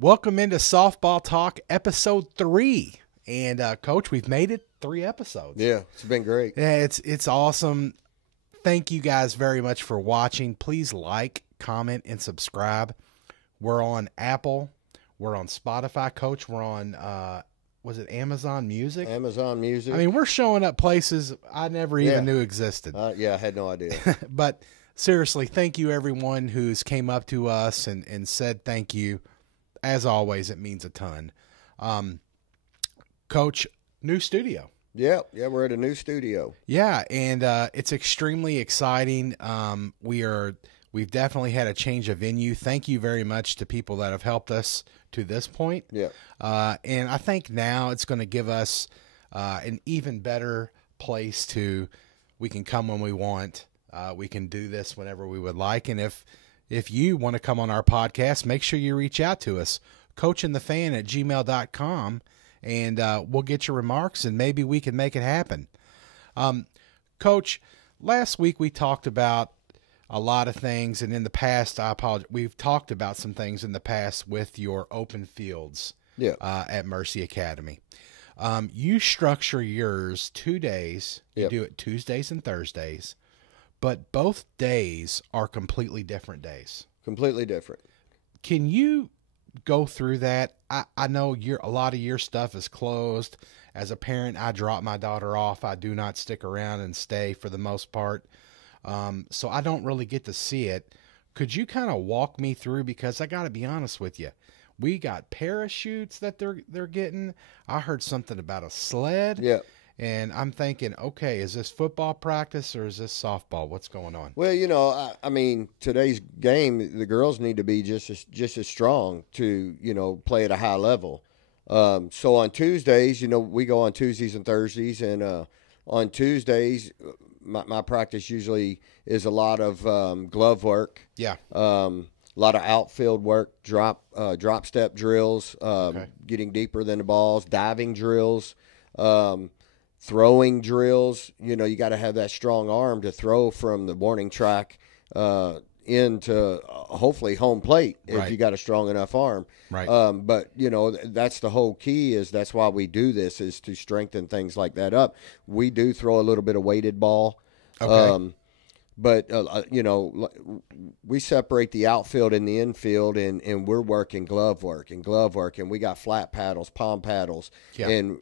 Welcome into Softball Talk, episode 3. And, Coach, we've made it 3 episodes. Yeah, it's been great. Yeah, it's awesome. Thank you guys very much for watching. Please like, comment, and subscribe. We're on Apple. We're on Spotify, Coach. We're on, was it Amazon Music? Amazon Music. I mean, we're showing up places I never even knew existed. Yeah, I had no idea. But seriously, thank you everyone who's came up to us and said thank you. As always, it means a ton. Coach, new studio. Yeah, we're at a new studio. Yeah, and it's extremely exciting. We've definitely had a change of venue. Thank you very much to people that have helped us to this point. Yeah. And I think now it's going to give us an even better place we can come when we want. We can do this whenever we would like. And if you want to come on our podcast, make sure you reach out to us, coachandthefan@gmail.com, and we'll get your remarks, and maybe we can make it happen. Coach, last week we talked about a lot of things, and in the past, I apologize, we've talked about some things in the past with your open fields at Mercy Academy. You structure yours 2 days. You do it Tuesdays and Thursdays. But both days are completely different days. Completely different. Can you go through that? I know a lot of your stuff is closed. As a parent, I drop my daughter off. I do not stick around and stay for the most part. So I don't really get to see it. Could you kind of walk me through? Because I got to be honest with you. We got parachutes that they're getting. I heard something about a sled. Yeah. And I'm thinking, okay, is this football practice or is this softball? What's going on? Well, I mean, today's game, the girls need to be just as strong to, play at a high level. So on Tuesdays, we go on Tuesdays and Thursdays. And on Tuesdays, my practice usually is a lot of glove work. Yeah. A lot of outfield work, drop step drills, getting deeper than the balls, diving drills, throwing drills. You got to have that strong arm to throw from the warning track into hopefully home plate if you got a strong enough arm. Right. But that's the whole key. That's why we do this, is to strengthen things like that up. We do throw a little bit of weighted ball. Okay. But, we separate the outfield and the infield, and we're working glove work, and we got flat paddles, palm paddles, and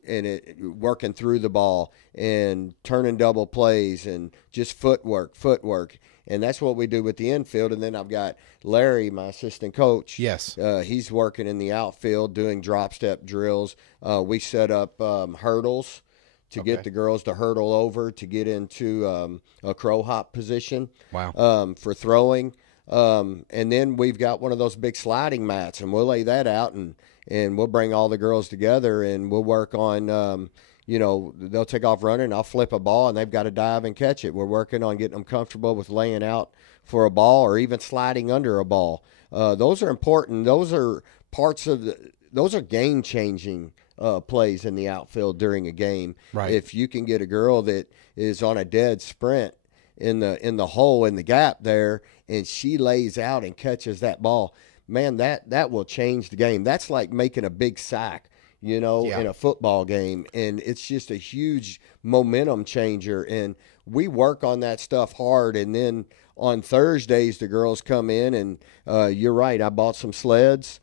working through the ball and turning double plays and just footwork. And that's what we do with the infield. And then I've got Larry, my assistant coach. Yes. He's working in the outfield doing drop step drills. We set up hurdles to get the girls to hurdle over to get into a crow hop position. Wow. For throwing. And then we've got one of those big sliding mats, and we'll lay that out, and we'll bring all the girls together, and we'll work on, they'll take off running, I'll flip a ball, and they've got to dive and catch it. We're working on getting them comfortable with laying out for a ball or even sliding under a ball. Those are important. Those are those are game-changing plays in the outfield during a game. Right. If you can get a girl that is on a dead sprint in the hole in the gap there, and she lays out and catches that ball, man, that will change the game. That's like making a big sack, in a football game, and it's just a huge momentum changer. And we work on that stuff hard. And then on Thursdays, the girls come in, and you're right, I bought some sleds.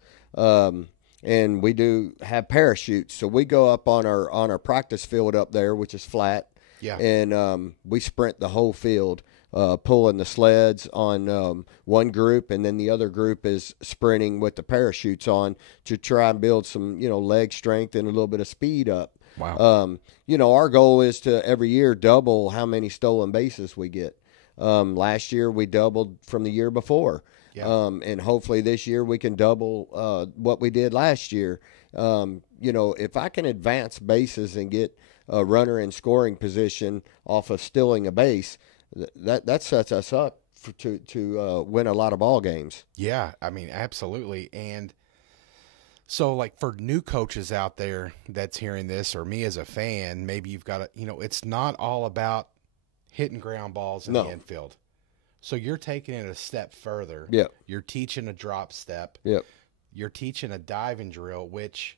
And we do have parachutes. So we go up on our practice field up there, which is flat. Yeah. And we sprint the whole field, pulling the sleds on one group, and then the other group is sprinting with the parachutes on to try and build some, leg strength and a little bit of speed up. Wow. Our goal is to every year double how many stolen bases we get. Last year we doubled from the year before. Yeah. And hopefully this year we can double what we did last year. If I can advance bases and get a runner in scoring position off of stealing a base, that sets us up to win a lot of ball games. Yeah, I mean, absolutely. And so, like, for new coaches out there that's hearing this, or me as a fan, maybe you've got to, it's not all about hitting ground balls in the infield. So you're taking it a step further. Yep. You're teaching a drop step. Yep. you're teaching a diving drill, which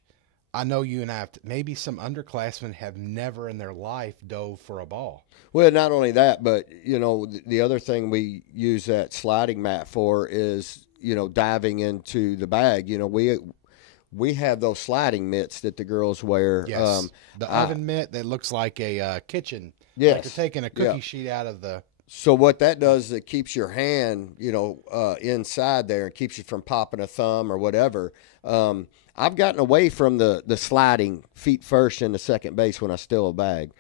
I know you and I have maybe some underclassmen have never in their life dove for a ball. Well, not only that, but the other thing we use that sliding mat for is diving into the bag. We have those sliding mitts that the girls wear. Yes, the oven mitt that looks like a kitchen. Yes, like they're taking a cookie sheet out of the. So what that does is it keeps your hand, inside there and keeps you from popping a thumb or whatever. I've gotten away from the sliding feet first into second base when I steal a bag,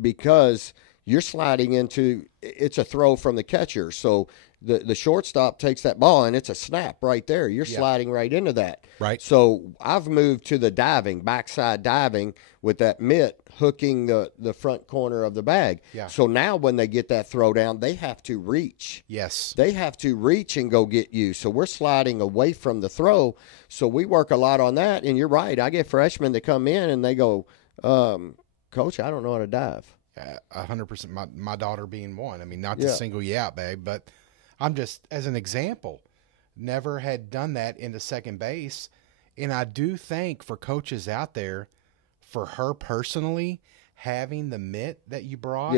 because you're sliding into, it's a throw from the catcher. So the shortstop takes that ball and it's a snap right there. You're sliding right into that. Right. So I've moved to the diving, backside diving with that mitt hooking the front corner of the bag. Yeah. So now when they get that throw down, they have to reach. Yes. They have to reach and go get you. So we're sliding away from the throw. So we work a lot on that. And you're right. I get freshmen that come in and they go, Coach, I don't know how to dive. 100%. My daughter being one. I mean, not to single you out, babe, but I'm just, as an example, never had done that into second base. And I do think for coaches out there, for her personally, having the mitt that you brought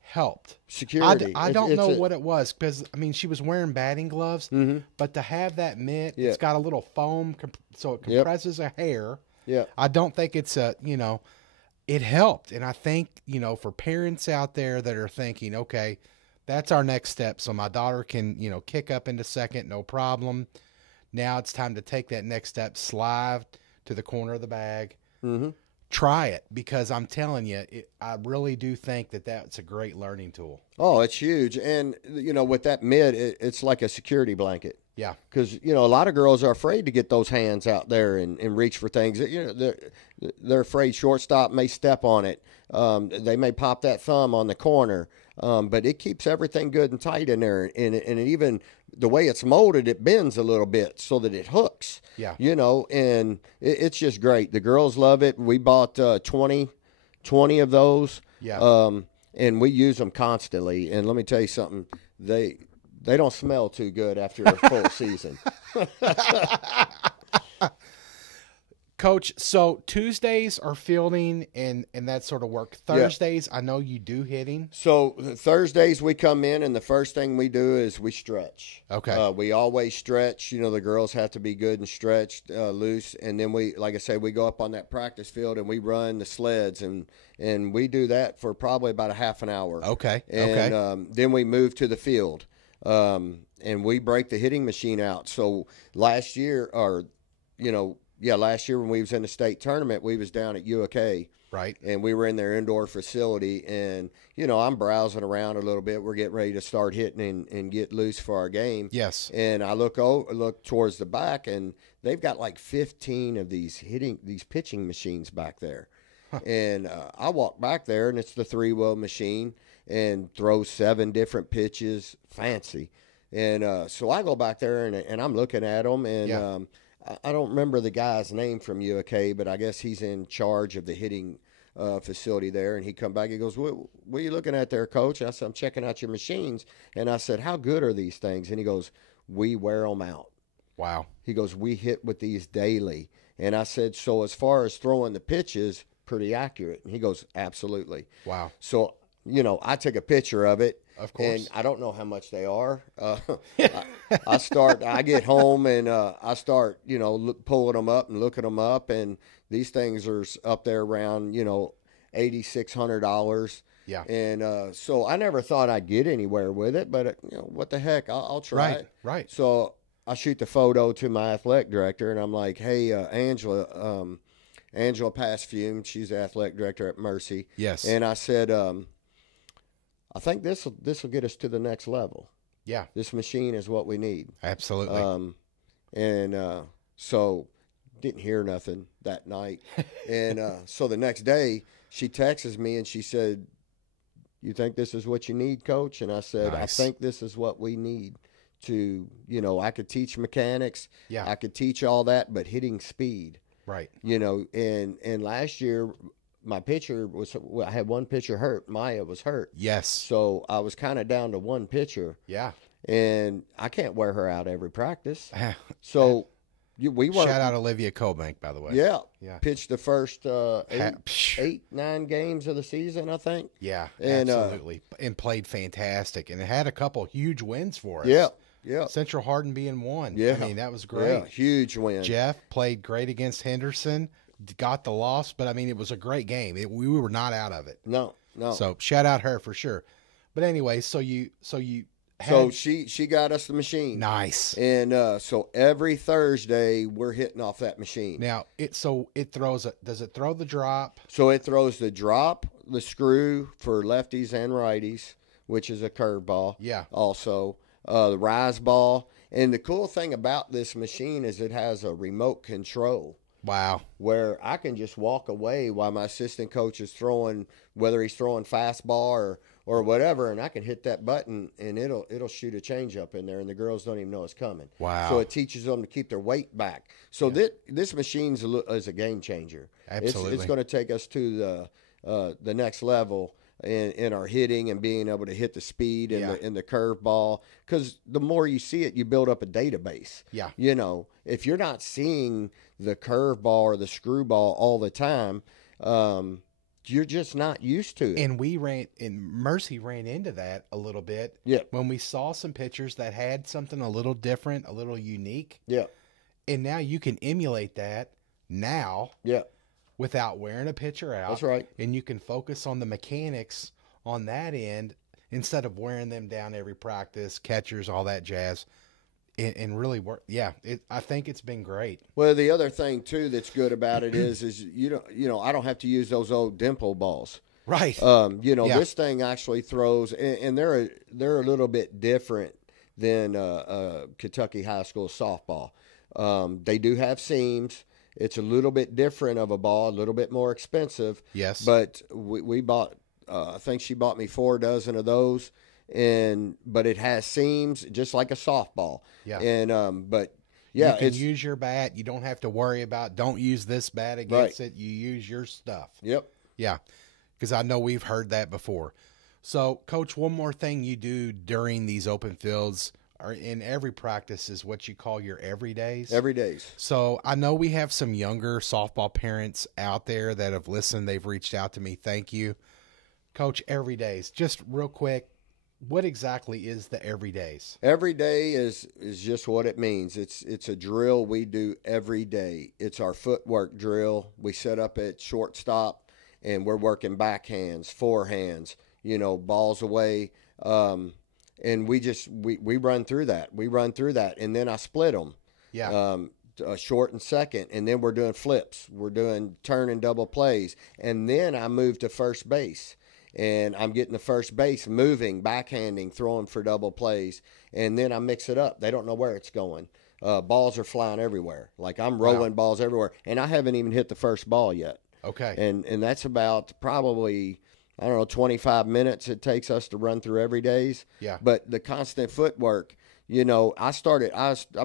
helped. Security. I don't know what it was, because, I mean, she was wearing batting gloves, but to have that mitt, it's got a little foam, so it compresses a hair. Yeah. I don't think it's it helped. And I think, for parents out there that are thinking, okay, that's our next step. So my daughter can, kick up into second, no problem. Now it's time to take that next step, slide to the corner of the bag. Try it, because I'm telling you, I really do think that that's a great learning tool. Oh, it's huge. And, with that mitt, it's like a security blanket. Yeah. Because, a lot of girls are afraid to get those hands out there and reach for things. They're afraid shortstop may step on it. They may pop that thumb on the corner. But it keeps everything good and tight in there. And even the way it's molded, it bends a little bit so that it hooks. Yeah. And it's just great. The girls love it. We bought 20 of those. Yeah. And we use them constantly. And let me tell you something. They don't smell too good after a full season. Coach, so Tuesdays are fielding and that sort of work. Thursdays, I know you do hitting. So Thursdays we come in, and the first thing we do is we stretch. Okay. We always stretch. The girls have to be good and stretched, loose. And then we, like I said, we go up on that practice field and we run the sleds, and we do that for probably about a half an hour. Okay. And then we move to the field, and we break the hitting machine out. So last year, last year when we was in the state tournament, we was down at UAK. Right. And we were in their indoor facility, and, I'm browsing around a little bit. We're getting ready to start hitting and get loose for our game. Yes. And I look towards the back, and they've got like 15 of these pitching machines back there. Huh. And I walk back there, and it's the 3-wheel machine, and throws 7 different pitches, fancy. And so I go back there, and I'm looking at them, and I don't remember the guy's name from UAK, but I guess he's in charge of the hitting facility there. And he come back, he goes, what are you looking at there, Coach? I said, I'm checking out your machines. And I said, how good are these things? And he goes, we wear them out. Wow. He goes, we hit with these daily. And I said, so as far as throwing the pitches, pretty accurate. And he goes, absolutely. Wow. So, I took a picture of it. Of course. And I don't know how much they are. I get home and I start, pulling them up and looking them up. And these things are up there around, $8,600. Yeah. And so I never thought I'd get anywhere with it, but what the heck, I'll try it. Right. So I shoot the photo to my athletic director, and I'm like, hey, Angela Passfume, she's the athletic director at Mercy. Yes. And I said, I think this will get us to the next level. Yeah. This machine is what we need. Absolutely. So didn't hear nothing that night. And so the next day she texts me and she said, you think this is what you need, Coach? And I said, nice. I think this is what we need to, I could teach mechanics. Yeah. I could teach all that, but hitting speed. Right. And last year my pitcher I had one pitcher hurt. Maya was hurt. Yes. So I was kind of down to one pitcher. Yeah. and I can't wear her out every practice. So we weren't. Shout out Olivia Cobank, by the way. Yeah, Yeah. Pitched the first 9 games of the season, I think. Yeah, And, absolutely, and played fantastic, and it had a couple huge wins for us. Yeah, yeah. Central Hardin being one. Yeah. I mean, that was great. Yeah, huge win. Jeff played great against Henderson, got the loss, but I mean, it was a great game. We were not out of it. No. So shout out her for sure. But anyway, so she got us the machine. Nice. And so every Thursday we're hitting off that machine. Now it throws does it throw the drop? So it throws the drop, the screw for lefties and righties, which is a curveball. Yeah. Also, the rise ball. And the cool thing about this machine is it has a remote control. Wow. Where I can just walk away while my assistant coach is throwing, whether he's throwing fastball or whatever, and I can hit that button and it'll shoot a changeup in there, and the girls don't even know it's coming. Wow. So it teaches them to keep their weight back. So this machine is a game changer. Absolutely. It's going to take us to the next level in our hitting and being able to hit the speed and the curveball. Because the more you see it, you build up a database. Yeah. You know, if you're not seeing the curveball or the screwball all the time, you're just not used to it. And Mercy ran into that a little bit. Yeah. When we saw some pitchers that had something a little different, a little unique. Yeah. And now you can emulate that now. Yeah. Without wearing a pitcher out. That's right. And you can focus on the mechanics on that end instead of wearing them down every practice, catchers, all that jazz, and really work. Yeah, I think it's been great. Well, the other thing too that's good about it is I don't have to use those old dimple balls. Right. This thing actually throws, and they're a little bit different than Kentucky high school softball. They do have seams. It's a little bit different of a ball, a little bit more expensive. Yes. But we bought, I think she bought me 4 dozen of those, but it has seams just like a softball. Yeah. And but yeah, you can use your bat. You don't have to worry about don't use this bat against it. You use your stuff. Yep. Yeah, because I know we've heard that before. So, Coach, one more thing you do during these open fields or in every practice is what you call your everydays. Everydays. So I know we have some younger softball parents out there that have listened. They've reached out to me. Thank you. Coach, everydays. Just real quick, what exactly is the everydays? Every day is just what it means. It's a drill we do every day. It's our footwork drill. We set up at shortstop, and we're working backhands, forehands, balls away. And we run through that. We run through that, and then I split them. Yeah. Short and second, and then we're doing flips. We're doing turn and double plays, and then I move to first base, and I'm getting the first base moving, backhanding, throwing for double plays, and then I mix it up. They don't know where it's going. Balls are flying everywhere. Like I'm rolling balls everywhere, and I haven't even hit the first ball yet. Okay. And that's about probably, 25 minutes it takes us to run through every days. Yeah. But the constant footwork, I've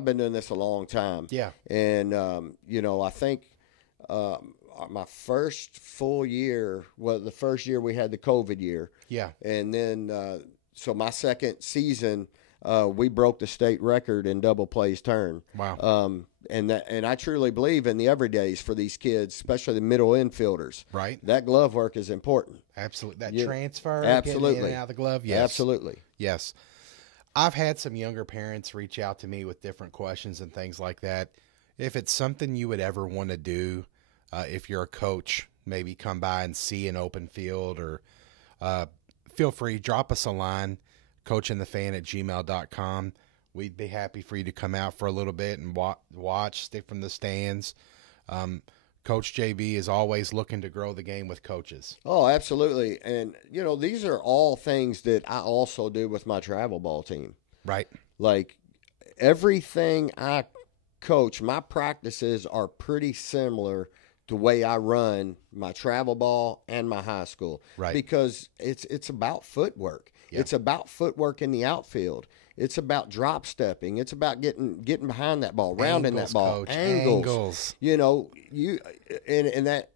been doing this a long time. Yeah. And, I think my first full year, the first year we had the COVID year. Yeah. And then, so my second season, we broke the state record in double plays turn. Wow. And I truly believe in the everydays for these kids, especially the middle infielders. Right. That glove work is important. Absolutely. That transfer, absolutely, getting in and out of the glove. Yes. Absolutely. Yes. I've had some younger parents reach out to me with different questions and things like that. If it's something you would ever want to do, if you're a coach, maybe come by and see an open field, or feel free, drop us a line, coachandthefan@gmail.com. We'd be happy for you to come out for a little bit and watch, stick from the stands. Coach JB is always looking to grow the game with coaches. Oh, absolutely. And, these are all things that I also do with my travel ball team. Right. Like everything I coach, my practices are pretty similar to the way I run my travel ball and my high school. Right. Because it's about footwork. Yeah. It's about footwork in the outfield. It's about drop stepping. It's about getting behind that ball, rounding that ball. Coach. Angles. And that,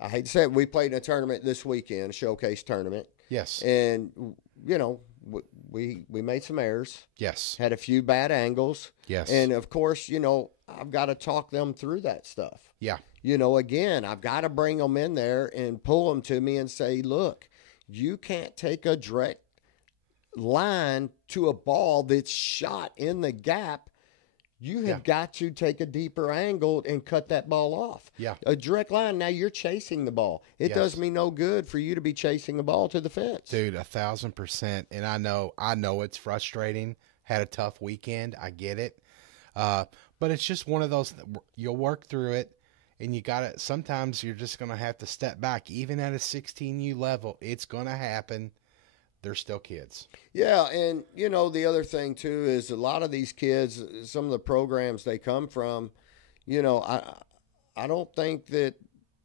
I hate to say it, we played in a tournament this weekend, a showcase tournament. Yes. And, we made some errors. Yes. Had a few bad angles. Yes. And of course, I've got to talk them through that stuff. Yeah. Again, I've got to bring them in there and pull them to me and say, look, you can't take a direct line to a ball that's shot in the gap. You have got to take a deeper angle and cut that ball off. Yeah. A direct line, now you're chasing the ball. It does me no good for you to be chasing the ball to the fence. Dude, 1,000%. And I know it's frustrating. Had a tough weekend. I get it. But it's just one of those, you'll work through it, and you got to, sometimes you're just going to have to step back. Even at a 16U level, it's going to happen. They're still kids. Yeah, and, the other thing, too, is a lot of these kids, some of the programs they come from, I don't think that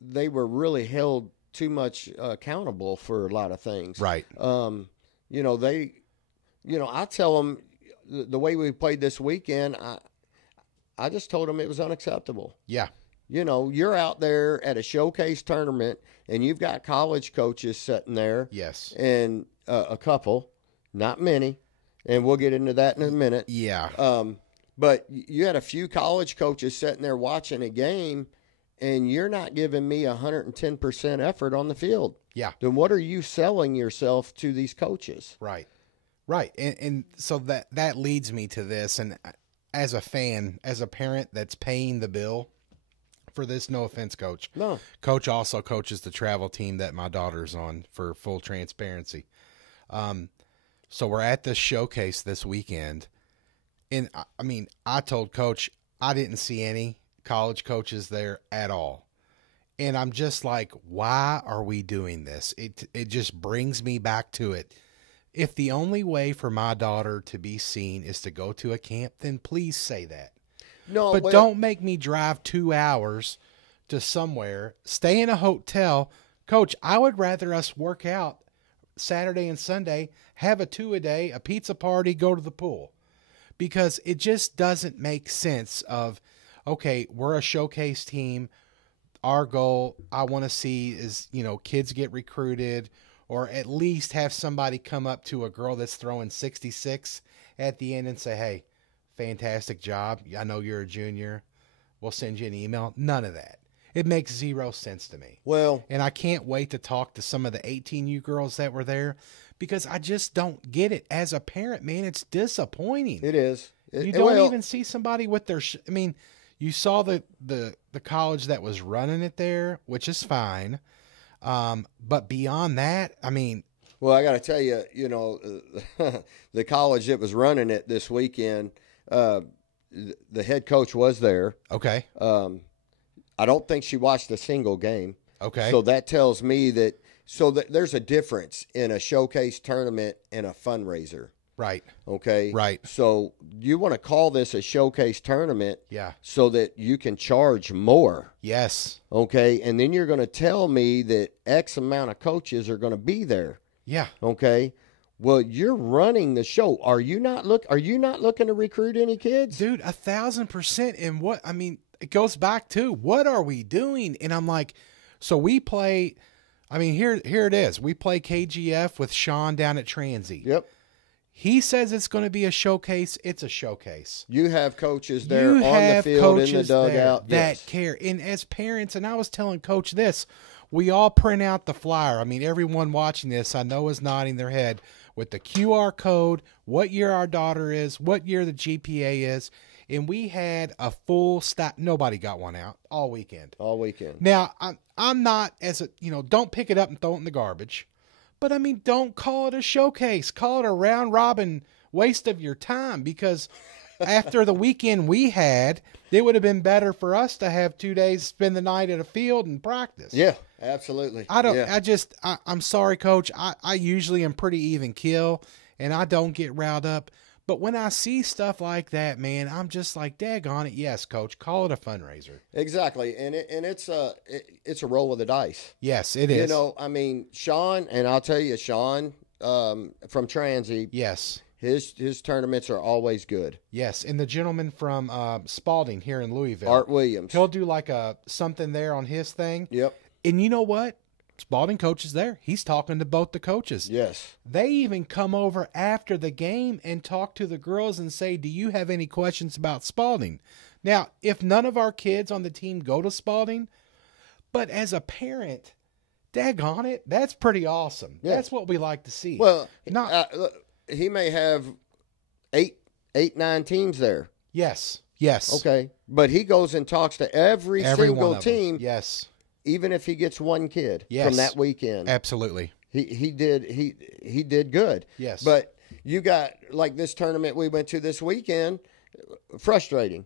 they were really held too much accountable for a lot of things. Right. I tell them the way we played this weekend, I just told them it was unacceptable. Yeah. You're out there at a showcase tournament, and you've got college coaches sitting there. Yes. And a couple, not many, and we'll get into that in a minute. Yeah. But you had a few college coaches sitting there watching a game, and you're not giving me 110% effort on the field. Yeah. Then what are you selling yourself to these coaches? Right. Right. And so that leads me to this. And as a fan, as a parent that's paying the bill for this, no offense, Coach. No. Coach also coaches the travel team that my daughter's on, for full transparency. So we're at this showcase this weekend. And I told Coach I didn't see any college coaches there at all. And I'm just like, why are we doing this? It just brings me back to it. If the only way for my daughter to be seen is to go to a camp, then please say that. No, but don't make me drive 2 hours to somewhere, stay in a hotel. Coach, I would rather us work out Saturday and Sunday, have a 2-a-day, a pizza party, go to the pool. Because it just doesn't make sense of, okay, we're a showcase team. Our goal, I want to see is, kids get recruited, or at least have somebody come up to a girl that's throwing 66 at the end and say, hey, fantastic job. I know you're a junior. We'll send you an email. None of that. It makes zero sense to me. Well, and I can't wait to talk to some of the 18U girls that were there, because I just don't get it. As a parent, man, it's disappointing. It is. You don't even see somebody with their you saw the college that was running it there, which is fine. But beyond that, well, I got to tell you, the college that was running it this weekend, the head coach was there. Okay. I don't think she watched a single game. Okay. So that tells me that there's a difference in a showcase tournament and a fundraiser. Right. Okay. Right. So you want to call this a showcase tournament. Yeah. So that you can charge more. Yes. Okay. And then you're going to tell me that X amount of coaches are going to be there. Yeah. Okay. Well, you're running the show. Are you not looking to recruit any kids? Dude, 1,000%. And it goes back to, what are we doing? And I'm like, so we play, here it is. We play KGF with Sean down at Transy. Yep. He says it's going to be a showcase. It's a showcase. You have coaches there on the field, in the dugout. That care. And as parents, and I was telling Coach this, we all print out the flyer. Everyone watching this, I know, is nodding their head with the QR code, what year our daughter is, what year the GPA is. And we had a full stack. Nobody got one out all weekend. All weekend. Now, I'm not don't pick it up and throw it in the garbage. But, don't call it a showcase. Call it a round robin waste of your time, because after the weekend we had, it would have been better for us to have 2 days, spend the night at a field and practice. Yeah, absolutely. I'm sorry, Coach. I usually am pretty even keel, and I don't get riled up. But when I see stuff like that, man, I'm just like, daggone it. Yes, Coach, call it a fundraiser. Exactly. And it's a roll of the dice. Yes, it is. Sean, and I'll tell you, Sean, from Transy. Yes. His tournaments are always good. Yes. And the gentleman from Spalding here in Louisville, Art Williams, he'll do like something there on his thing. Yep. And you know what? Spalding coach is there. He's talking to both the coaches. Yes. They even come over after the game and talk to the girls and say, do you have any questions about Spalding? Now, if none of our kids on the team go to Spalding, but as a parent, daggone it, that's pretty awesome. Yeah. That's what we like to see. Well, Not he may have eight, 9 teams there. yes. Okay. But he goes and talks to every one single of them. team. Yes. Even if he gets one kid Yes. from that weekend. Absolutely. He did good. Yes. But you got like this tournament we went to this weekend, frustrating.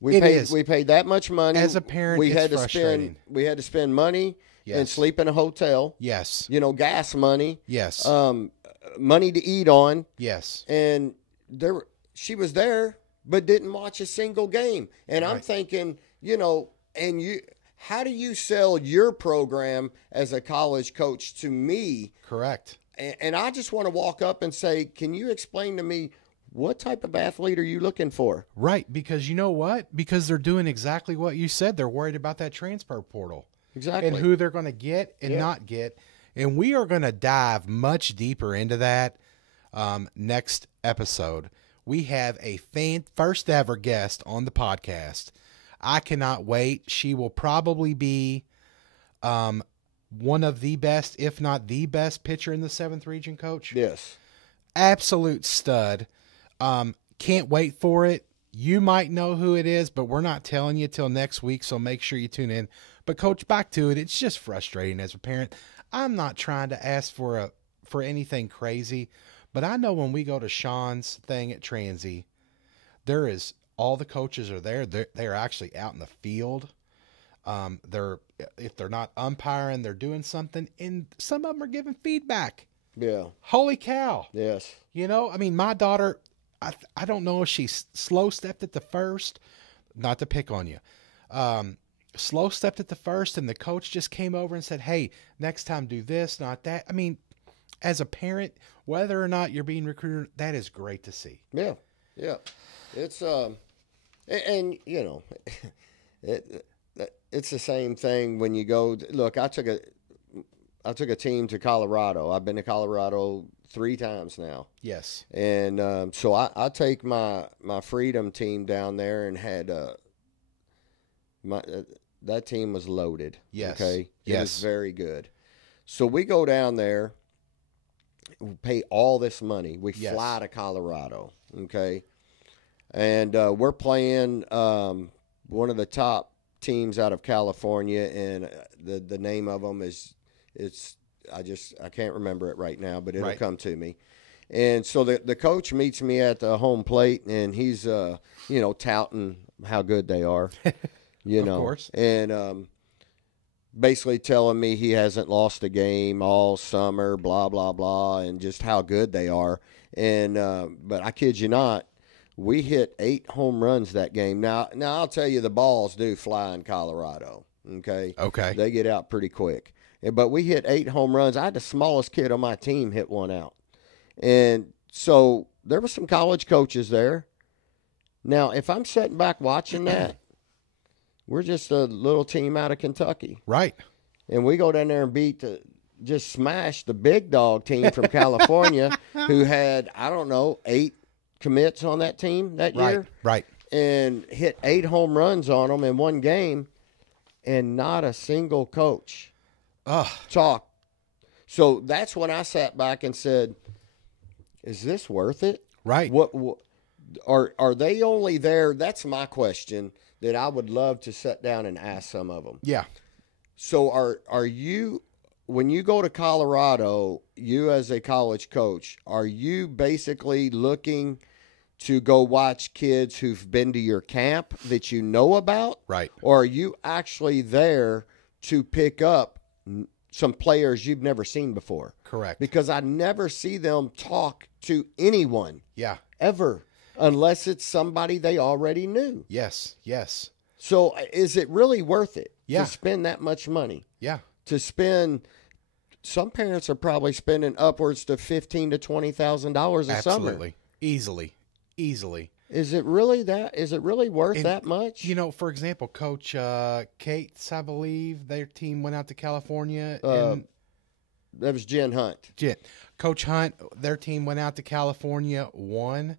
We paid that much money. As a parent, it's frustrating. We had to spend money Yes. and sleep in a hotel. Yes. Gas money. Yes. Money to eat on. Yes. And she was there but didn't watch a single game. And I'm Right. thinking, how do you sell your program as a college coach to me? Correct. And I just want to walk up and say, can you explain to me what type of athlete are you looking for? Right, because you know what? Because they're doing exactly what you said. They're worried about that transfer portal. Exactly. And who they're going to get and not get. And we are going to dive much deeper into that next episode. We have a first ever guest on the podcast. I cannot wait. She will probably be one of the best, if not the best pitcher in the 7th region, Coach. Yes. Absolute stud. Can't wait for it. You might know who it is, but we're not telling you till next week, so make sure you tune in. But Coach, back to it. It's just frustrating as a parent. I'm not trying to ask for anything crazy, but I know when we go to Sean's thing at Transy, there is all the coaches are there. They're actually out in the field. If they're not umpiring, they're doing something, and some of them are giving feedback. Yeah. Holy cow! Yes. My daughter, I don't know if she slow stepped at the first. Not to pick on you. Slow stepped at the first, and the coach just came over and said, hey, next time do this, not that. As a parent, whether or not you're being recruited, that is great to see. Yeah. Yeah. It's, it's the same thing when you go, look, I took a team to Colorado. I've been to Colorado 3 times now. Yes. And so I take my Freedom team down there and had that team was loaded. Yes. Okay. It Yes. was very good. So we go down there, we pay all this money. We fly to Colorado. Okay. And we're playing one of the top teams out of California, and the name of them I can't remember it right now, but it'll come to me. And so the coach meets me at the home plate, and he's touting how good they are, Of course. and basically telling me he hasn't lost a game all summer, blah blah blah, and just how good they are. And but I kid you not, we hit 8 home runs that game. Now I'll tell you, the balls do fly in Colorado. Okay. They get out pretty quick. But we hit 8 home runs. I had the smallest kid on my team hit one out. And so there were some college coaches there. Now, if I'm sitting back watching that, we're just a little team out of Kentucky. Right. And we go down there and just smash the big dog team from California who had, 8 commits on that team that year. Right. And hit 8 home runs on them in one game, and not a single coach talked. So that's when I sat back and said, is this worth it? Right. What are they only there? That's my question that I would love to sit down and ask some of them. Yeah. So are you, when you go to Colorado, you as a college coach, are you basically looking to go watch kids who've been to your camp that you know about? Right. Or are you actually there to pick up some players you've never seen before? Correct. Because I never see them talk to anyone. Yeah. Ever. Unless it's somebody they already knew. Yes. So is it really worth it to spend that much money? Yeah. Some parents are probably spending upwards to $15,000 to $20,000 a summer. Absolutely. Easily. Is it really that? Is it really worth And, that much? For example, Coach Cates, I believe, their team went out to California. That was Jen Hunt. Coach Hunt, their team went out to California, won.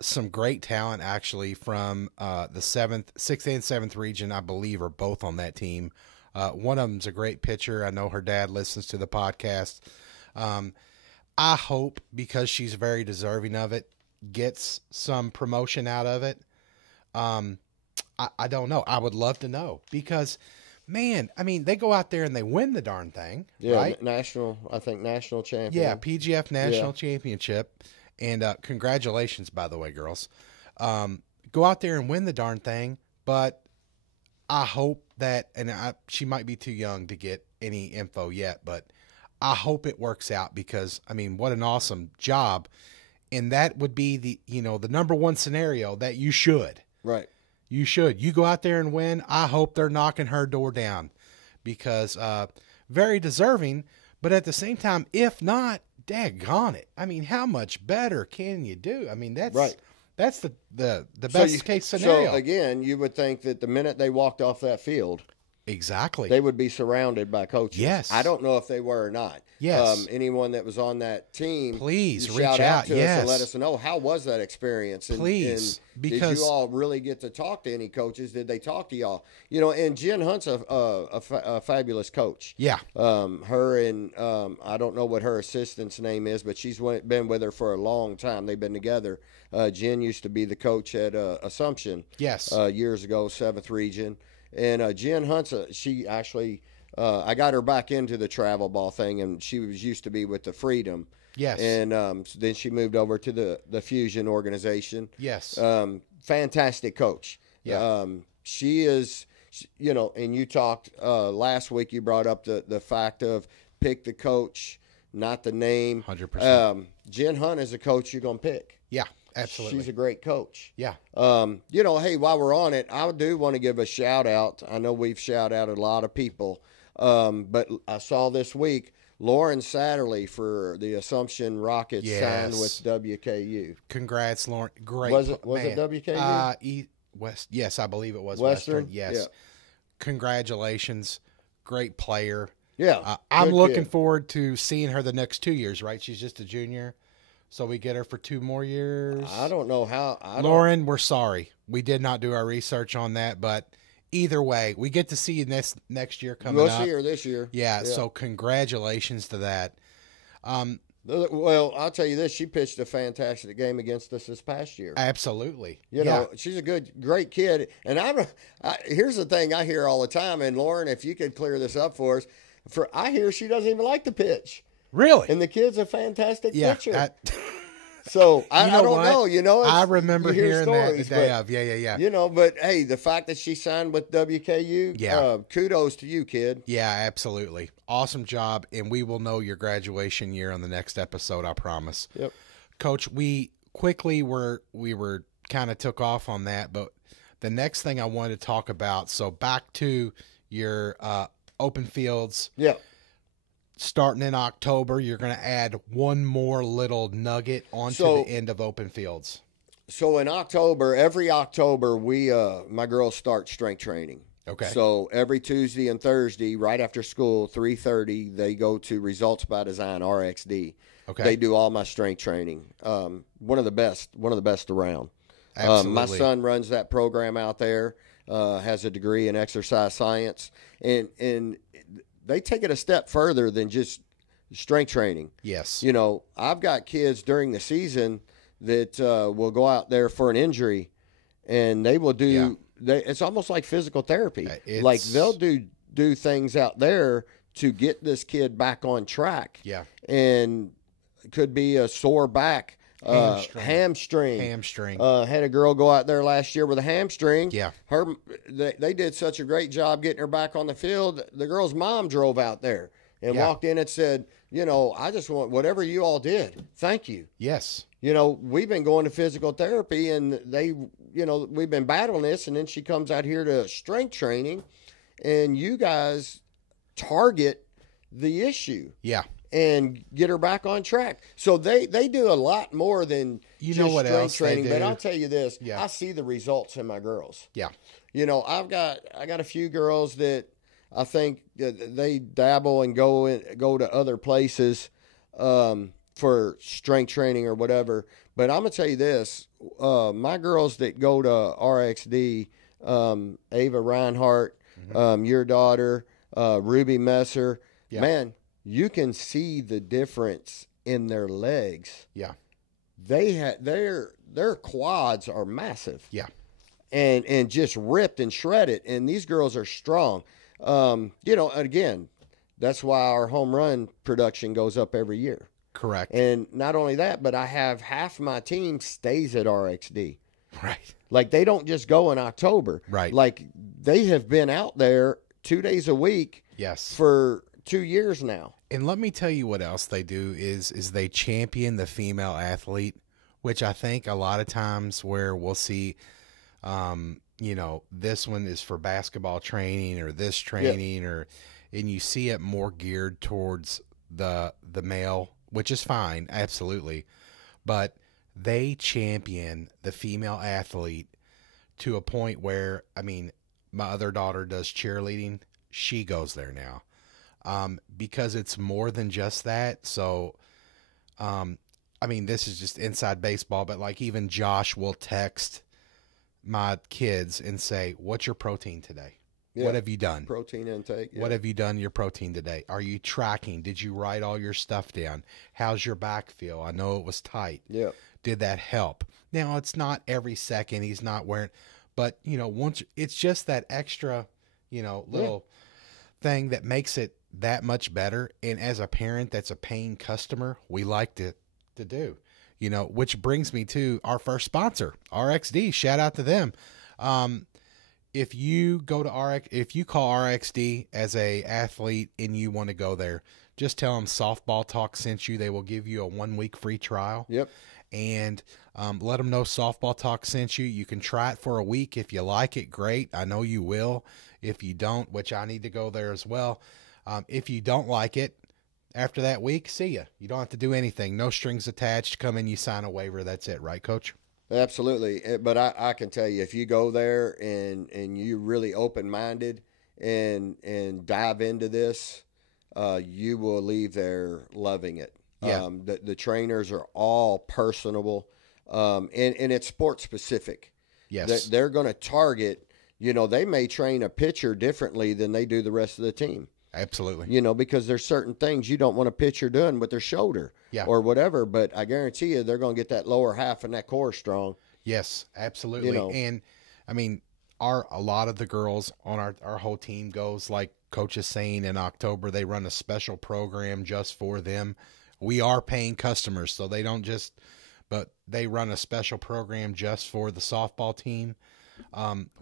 Some great talent, actually, from the 6th and 7th region, I believe, are both on that team. One of them's a great pitcher. I know her dad listens to the podcast. I hope, because she's very deserving of it, gets some promotion out of it. I don't know. I would love to know, because, man, I mean, they go out there and they win the darn thing, right? National champion. Yeah, PGF National Championship. And congratulations, by the way, girls. Go out there and win the darn thing, but I hope that, and she might be too young to get any info yet, but I hope it works out, because, I mean, what an awesome job. And that would be the number one scenario that you should. Right. You should. You go out there and win. I hope they're knocking her door down, because very deserving, but at the same time, if not, daggone it. I mean, how much better can you do? I mean, that's right. That's the best case scenario. So again, you would think that the minute they walked off that field, exactly, they would be surrounded by coaches. Yes. I don't know if they were or not. Yes. Anyone that was on that team, please reach shout out to us yes. and let us know, how was that experience? And, please, because did you all really get to talk to any coaches? Did they talk to y'all? And Jen Hunt's a fabulous coach. Yeah. Her and I don't know what her assistant's name is, but she's been with her for a long time. They've been together. Jen used to be the coach at Assumption. Yes. Years ago, 7th region. And Jen Hunt's she actually, I got her back into the travel ball thing, and she was used to be with the Freedom. Yes. And then she moved over to the Fusion organization. Yes. Fantastic coach. Yeah. She is, and you talked last week, you brought up the fact of pick the coach, not the name. 100%. Jen Hunt is a coach you're going to pick. Yeah. Absolutely. She's a great coach. Yeah. Hey, while we're on it, I do want to give a shout out. I know we've shout outed a lot of people, but I saw this week Lauren Satterley for the Assumption Rockets signed with WKU. Congrats, Lauren. Great. Was it WKU? West. Yes, I believe it was Western. Yes. Yeah. Congratulations. Great player. Yeah. I'm looking forward to seeing her the next 2 years, right? She's just a junior. So we get her for 2 more years. I don't know how. Lauren, we're sorry. We did not do our research on that, but either way, we get to see you next year coming up. We'll see her this year. Yeah, so congratulations to that. Well, I'll tell you this. She pitched a fantastic game against us this past year. Absolutely. She's a great kid. And here's the thing I hear all the time, and Lauren, if you could clear this up for us, I hear she doesn't even like to pitch. Really? And the kid's a fantastic pitcher. So I don't know. I remember hearing stories, that the day of. Yeah. But hey, the fact that she signed with WKU, kudos to you, kid. Yeah, absolutely. Awesome job. And we will know your graduation year on the next episode, I promise. Yep. Coach, we were kind of took off on that, but the next thing I wanted to talk about, so back to your open fields. Yeah. Starting in October, you're going to add one more little nugget onto the end of open fields. So in October, every October, my girls start strength training. Okay. So every Tuesday and Thursday, right after school, 3:30, they go to Results by Design, RXD. Okay. They do all my strength training. One of the best around. Absolutely. My son runs that program out there. Has a degree in exercise science, and they take it a step further than just strength training. Yes. I've got kids during the season that will go out there for an injury, and they will do it's almost like physical therapy. Like they'll do things out there to get this kid back on track. Yeah. And it could be a sore back, hamstring. Had a girl go out there last year with a hamstring. Yeah. They did such a great job getting her back on the field. The girl's mom drove out there and walked in and said, I just want whatever you all did. Thank you. Yes. We've been going to physical therapy, and we've been battling this, and then she comes out here to strength training, and you guys target the issue. Yeah. and get her back on track. So they do a lot more than You just know what strength else training. they But do? I'll tell you this: Yeah. I see the results in my girls. Yeah. You know, I got a few girls that I think that they dabble and go to other places for strength training or whatever. But I'm gonna tell you this: my girls that go to RXD, Ava Reinhardt, your daughter, Ruby Messer, Yeah. man, you can see the difference in their legs. Yeah. Their quads are massive. Yeah. And just ripped and shredded. And these girls are strong. You know, again, that's why our home run production goes up every year. Correct. And not only that, but I have half my team stays at RXD. Right. Like they don't just go in October. Right. Like they have been out there 2 days a week Yes. for 2 years now. And let me tell you what else they do is they champion the female athlete, which I think a lot of times where we'll see, you know, this one is for basketball training or this training and you see it more geared towards the male, which is fine, absolutely. But they champion the female athlete to a point where, I mean, my other daughter does cheerleading. She goes there now. Because it's more than just that. So, I mean, this is just inside baseball, but like even Josh will text my kids and say, "What's your protein today? Yeah. What have you done? Protein intake. Yeah. What have you done your protein today? Are you tracking? Did you write all your stuff down? How's your back feel? I know it was tight. Yeah. Did that help?" Now, it's not every second he's not wearing, but you know, once it's just that extra, you know, little thing that makes it that much better. And as a parent that's a paying customer, we like to do, you know, which brings me to our first sponsor, RXD. Shout out to them. If you go to if you call RXD as a athlete and you want to go there, just tell them Softball Talk sent you. They will give you a 1 week free trial. Yep. And let them know Softball Talk sent you. You can try it for a week. If you like it, great. I know you will. If you don't, which I need to go there as well. If you don't like it, after that week, see ya. You don't have to do anything. No strings attached. Come in, you sign a waiver. That's it, right, Coach? Absolutely. But I can tell you, if you go there and you're really open-minded and dive into this, you will leave there loving it. Yeah. The trainers are all personable, and it's sports specific. Yes. They're going to target, you know, they may train a pitcher differently than they do the rest of the team. Absolutely. You know, because there's certain things you don't want a pitcher doing with their shoulder or whatever, but I guarantee you they're going to get that lower half and that core strong. Yes, absolutely. You know. And I mean, a lot of the girls on our whole team goes, like Coach is saying, in October, they run a special program just for them. We are paying customers, so they don't just, but they run a special program just for the softball team.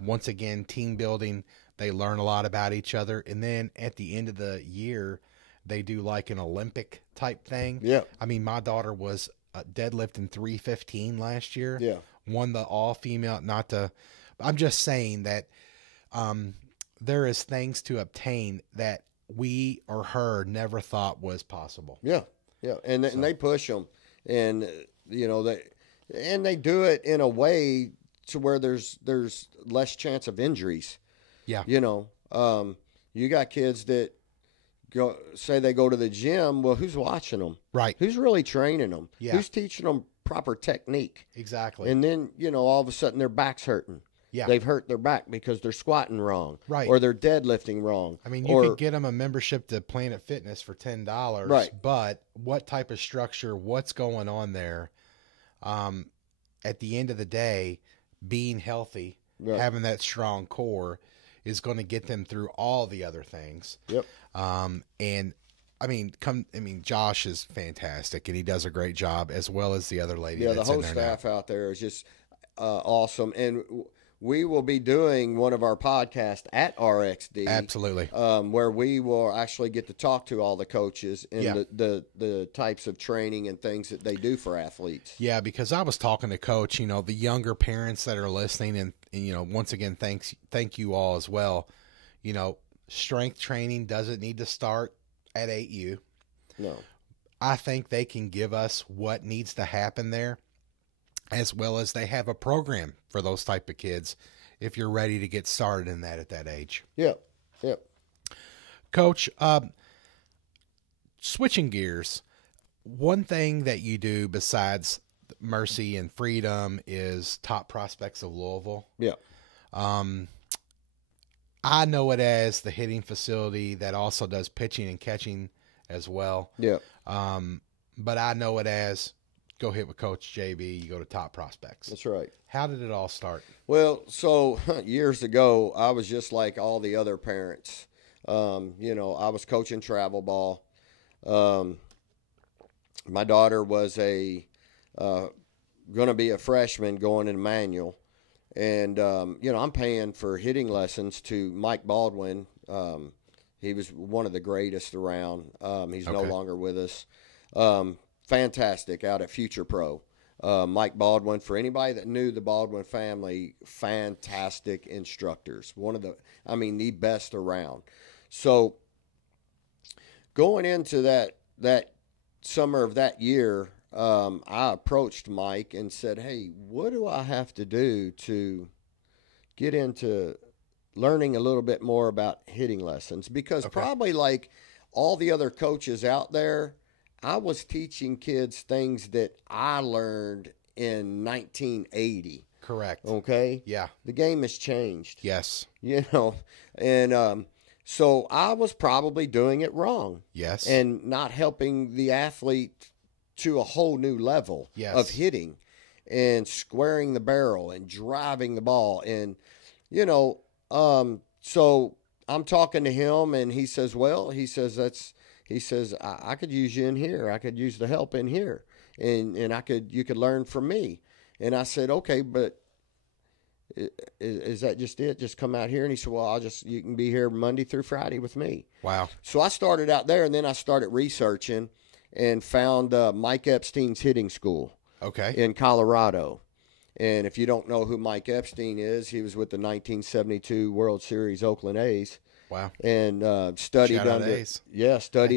Once again, team building. They learn a lot about each other. And then at the end of the year, they do like an Olympic type thing. Yeah. I mean, my daughter was deadlifting 315 last year. Yeah. Won the all female, I'm just saying that there is things to obtain that we or her never thought was possible. Yeah. Yeah. And they push them, and you know, they do it in a way to where there's less chance of injuries. Yeah. You know, you got kids that they go to the gym. Well, who's watching them? Right. Who's really training them? Yeah. Who's teaching them proper technique? Exactly. And then, you know, all of a sudden their back's hurting. Yeah. They've hurt their back because they're squatting wrong. Right. Or they're deadlifting wrong. I mean, you could get them a membership to Planet Fitness for $10. Right. But what type of structure, what's going on there? At the end of the day, being healthy, having that strong core is going to get them through all the other things. Yep. And I mean, Josh is fantastic, and he does a great job, as well as the other lady. Yeah, that's the whole in there staff out there is just awesome. And we will be doing one of our podcasts at RXD. Absolutely. Where we will actually get to talk to all the coaches and the types of training and things that they do for athletes. Yeah, because I was talking to Coach, you know, the younger parents that are listening, and you know, once again, thank you all as well. You know, strength training doesn't need to start at 8U. No. I think they can give us what needs to happen there, as well as they have a program for those type of kids if you're ready to get started in that at that age. Yep. Yep. Coach, switching gears, one thing that you do besides Mercy and Freedom is Top Prospects of Louisville. Yeah. I know it as the hitting facility that also does pitching and catching as well. Yeah. But I know it as go hit with Coach JB, you go to Top Prospects. That's right. How did it all start? Well, so years ago, I was just like all the other parents. You know, I was coaching travel ball. My daughter was going to be a freshman going in manual. And, you know, I'm paying for hitting lessons to Mike Baldwin. He was one of the greatest around. He's no longer with us. Fantastic out at Future Pro. Mike Baldwin, for anybody that knew the Baldwin family, fantastic instructors. The best around. So going into that summer of that year, I approached Mike and said, hey, what do I have to do to get into learning a little bit more about hitting lessons? Because probably like all the other coaches out there, I was teaching kids things that I learned in 1980. Correct. Okay? Yeah. The game has changed. Yes. You know, and so I was probably doing it wrong. Yes. And not helping the athlete to a whole new level of hitting and squaring the barrel and driving the ball. And, you know, so I'm talking to him and he says, I could use you in here. I could use the help in here and you could learn from me. And I said, okay, but is that just it? Just come out here? And he said, well, you can be here Monday through Friday with me. Wow. So I started out there and then I started researching and found Mike Epstein's hitting school in Colorado. And if you don't know who Mike Epstein is, he was with the 1972 World Series Oakland A's. Wow. And studied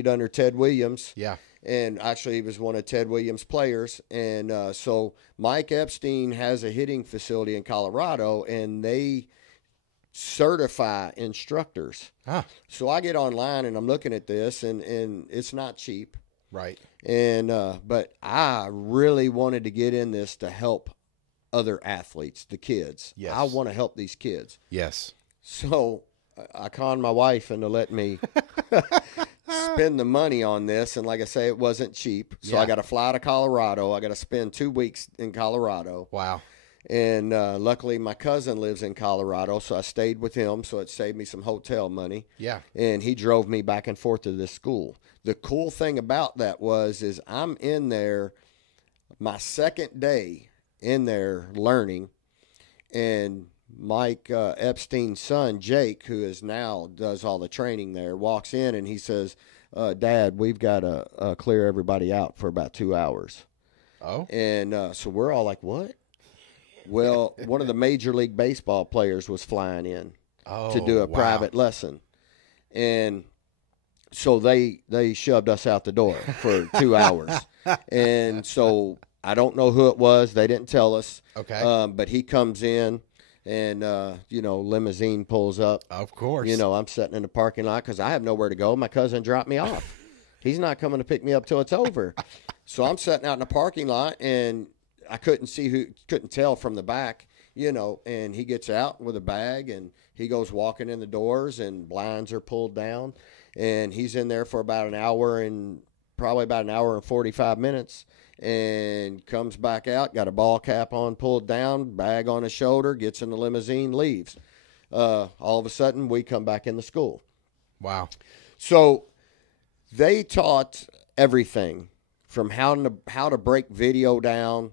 under Ted Williams. Yeah. And actually he was one of Ted Williams' players. And so Mike Epstein has a hitting facility in Colorado, and they certify instructors. So I get online and I'm looking at this, and it's not cheap. Right. And but I really wanted to get in this to help other athletes, the kids. Yes. I want to help these kids. Yes. So I conned my wife into letting me spend the money on this. And like I say, it wasn't cheap. So I got to fly to Colorado. I got to spend 2 weeks in Colorado. Wow. And luckily my cousin lives in Colorado, so I stayed with him, so it saved me some hotel money. Yeah. And he drove me back and forth to this school. The cool thing about that is I'm in there my second day in there learning, and Mike Epstein's son, Jake, who is now does all the training there, walks in and he says, Dad, we've got to clear everybody out for about 2 hours. Oh. And so we're all like, what? Well, one of the Major League Baseball players was flying in to do a private lesson. And so they shoved us out the door for 2 hours. And so I don't know who it was. They didn't tell us. Okay. But he comes in and, limousine pulls up. Of course. I'm sitting in the parking lot because I have nowhere to go. My cousin dropped me off. He's not coming to pick me up till it's over. So I'm sitting out in the parking lot, and I couldn't tell from the back, and he gets out with a bag and he goes walking in the doors and blinds are pulled down, and he's in there for about an hour and 45 minutes, and comes back out, got a ball cap on, pulled down, bag on his shoulder, gets in the limousine, leaves. All of a sudden we come back in the school. Wow. So they taught everything from how to break video down,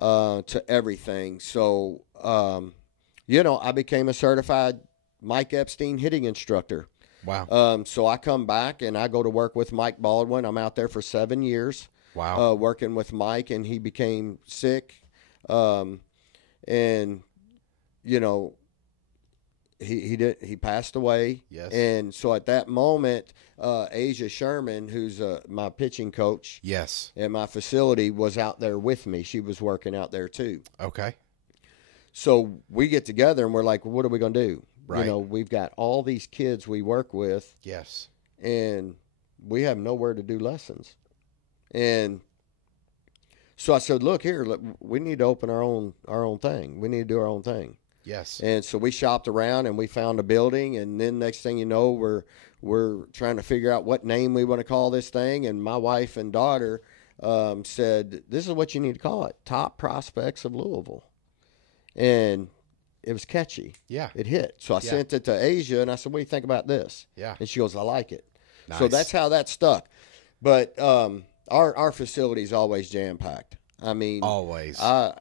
to everything. So, I became a certified Mike Epstein hitting instructor. Wow. So I come back and I go to work with Mike Baldwin. I'm out there for 7 years. Wow. Working with Mike, and he became sick. And, he passed away. Yes. And so at that moment, Asia Sherman, who's my pitching coach, Yes. at my facility, was out there with me. She was working out there too. Okay. So we get together and we're like, well, what are we going to do? Right. You know, we've got all these kids we work with. Yes. And we have nowhere to do lessons. And so I said, look here, we need to open our own thing. We need to do our own thing. Yes. And so we shopped around and we found a building, and then next thing you know, we're trying to figure out what name we want to call this thing. And my wife and daughter said, this is what you need to call it, Top Prospects of Louisville. And it was catchy. Yeah. It hit. So I sent it to Asia, and I said, what do you think about this? Yeah. And she goes, I like it. Nice. So that's how that stuck. But our facility is always jam-packed. I mean, always.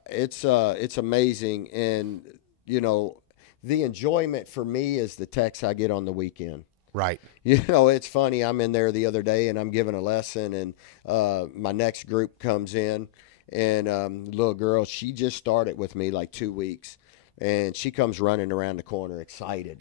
It's amazing. And, you know, the enjoyment for me is the texts I get on the weekend. Right. You know, it's funny. I'm in there the other day, and I'm giving a lesson, and my next group comes in, and little girl, she just started with me like 2 weeks, and she comes running around the corner excited,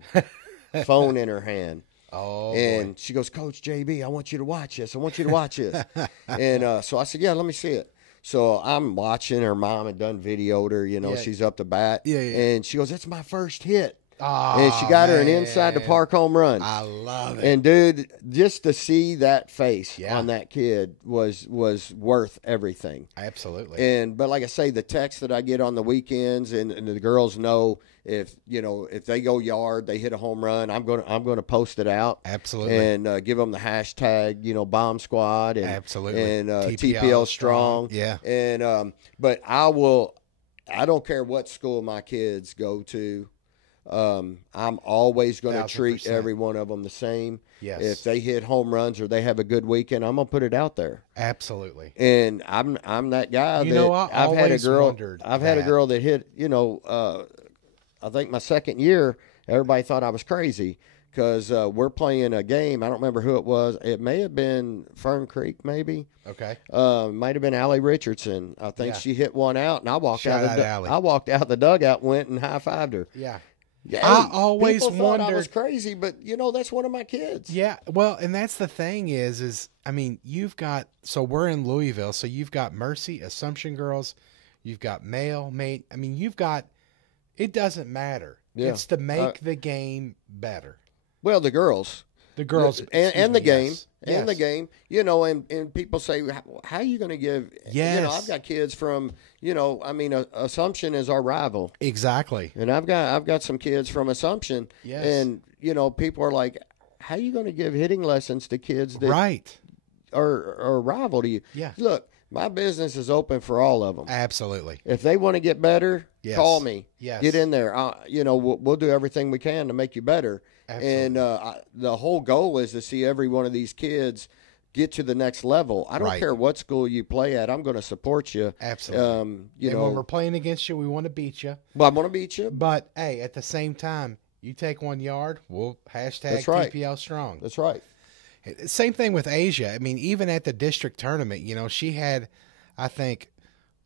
phone in her hand. Oh, and boy. She goes, Coach JB, I want you to watch this. I want you to watch this. And so I said, yeah, let me see it. So I'm watching. Her mom had done videoed her. You know, she's up to bat. Yeah. And she goes, it's my first hit. Oh, And she got her an inside the park home run. I love it. And dude, just to see that face on that kid was worth everything. Absolutely. But like I say, the text that I get on the weekends, and the girls know if they go yard, they hit a home run, I'm gonna post it out. Absolutely. And give them the hashtag, Bomb Squad, and absolutely, and TPL Strong. Yeah. And but I don't care what school my kids go to. I'm always going to treat every one of them the same. Yes. If they hit home runs or they have a good weekend, I'm going to put it out there. Absolutely. And I'm that guy I've had a girl that hit, I think my second year, everybody thought I was crazy because we're playing a game. I don't remember who it was. It may have been Fern Creek, maybe. Okay. Might have been Allie Richardson. I think she hit one out, and I walked Allie. I walked out the dugout, went and high-fived her. Yeah. Hey, I always people thought I wondered. was crazy, but that's one of my kids. Yeah, well, and that's the thing is I mean, you've got, so we're in Louisville, so you've got Mercy, Assumption girls, you've got male, mate. I mean, you've got, it doesn't matter. Yeah. It's to make the game better. Well, the girls. The girls and the game. Yes. And the game, and people say, how are you going to give? Yes. I've got kids from, Assumption is our rival. Exactly. And I've got some kids from Assumption. Yes. And, people are like, how are you going to give hitting lessons to kids that right. are rival to you? Yeah. Look, my business is open for all of them. Absolutely. If they want to get better, call me. Yes. Get in there. We'll do everything we can to make you better. Absolutely. And the whole goal is to see every one of these kids get to the next level. I don't care what school you play at. I'm going to support you. Absolutely. When we're playing against you, we want to beat you. Well, I want to beat you. But, hey, at the same time, you take 1 yard, we'll hashtag That's right. TPL Strong. That's right. Same thing with Asia. I mean, even at the district tournament, she had, I think,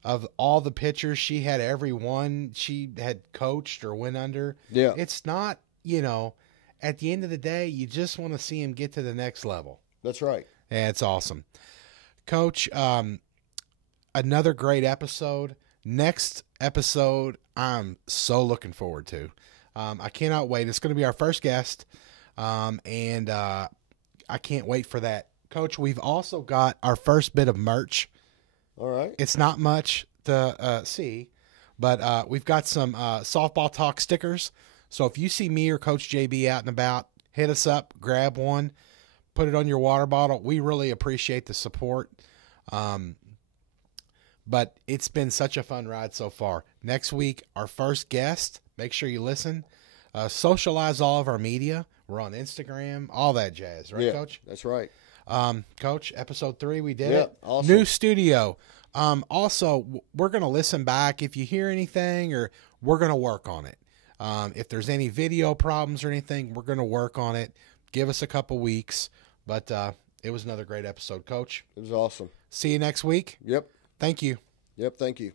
of all the pitchers, she had every one she had coached or went under. Yeah. It's not, at the end of the day, you just want to see him get to the next level. That's right. Yeah, it's awesome. Coach, another great episode. Next episode, I'm so looking forward to. I cannot wait. It's going to be our first guest, and I can't wait for that. Coach, we've also got our first bit of merch. All right. It's not much to see, but we've got some softball talk stickers. So if you see me or Coach JB out and about, hit us up, grab one, put it on your water bottle. We really appreciate the support. But it's been such a fun ride so far. Next week, our first guest. Make sure you listen. Socialize all of our media. We're on Instagram, all that jazz. Right, Coach? That's right. Coach, episode 3, we did it. Awesome. New studio. Also, we're going to listen back. If you hear anything, or we're going to work on it. If there's any video problems or anything, we're going to work on it. Give us a couple weeks. But it was another great episode, Coach. It was awesome. See you next week. Yep. Thank you. Yep. Thank you.